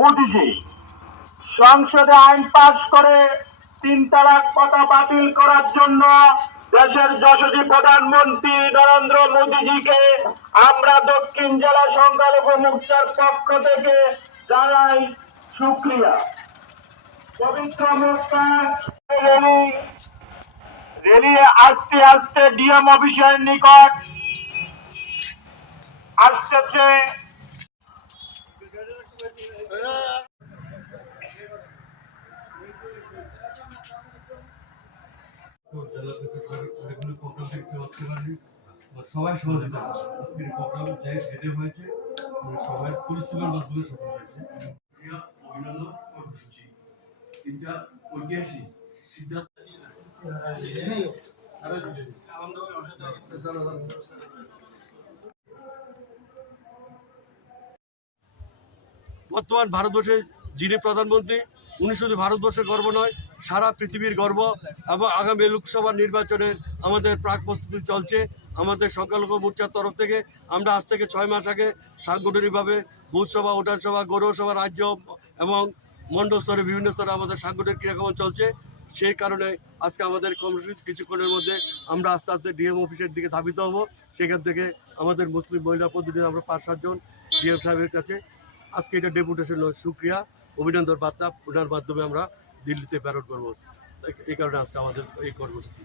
মোদিজি সংসদে আইন পাস করে 3 তালাক প্রথা বাতিল করার জন্য দেশের যশস্বী প্রধানমন্ত্রী নরেন্দ্র মোদিজিকে আমরা দক্ষিণ জেলা সংখ্যালঘু মোর্চার পক্ষ থেকে জানাই শুকরিয়া। পবিত্র মক্কার রেলি আস্তে আস্তে ডিএম অফিসের নিকট আসছে। সবাই সহযোগিতা আজকের প্রোগ্রাম যাই সেটে হয়েছে সবাই পরিশ্রমের মাধ্যমে সফল হয়েছে। অভিনন্দন কর্মসূচি এটা ঐতিহাসিক সিদ্ধান্ত। বর্তমান ভারতবর্ষে যিনি প্রধানমন্ত্রী উনি শুধু ভারতবর্ষের গর্ব নয়, সারা পৃথিবীর গর্ব। এবং আগামী লোকসভা নির্বাচনের আমাদের প্রাক প্রস্তুতি চলছে। আমাদের সংখ্যালঘু মোর্চার তরফ থেকে আমরা আজ থেকে 6 মাস আগে সাংগঠনিকভাবে বুথসভা, উঠানসভা, গৌরসভা, রাজ্য এবং মণ্ডল স্তরে বিভিন্ন স্তরে আমাদের সাংগঠনিক ক্রিয়াকর্ম চলছে। সেই কারণে আজকে আমাদের কর্মসূচি কিছুক্ষণের মধ্যে আমরা আস্তে আস্তে ডিএম অফিসের দিকে ধাবিত হব। সেখান থেকে আমাদের মুসলিম মহিলা প্রতিনিধি আমরা 5-7 জন ডিএম সাহেবের কাছে আজকে এটা ডেপুটেশন সুক্রিয়া অভিনন্দন বার্তা ওনার মাধ্যমে আমরা দিল্লিতে প্রেরণ করবো। এই কারণে আজকে আমাদের এই কর্মসূচি।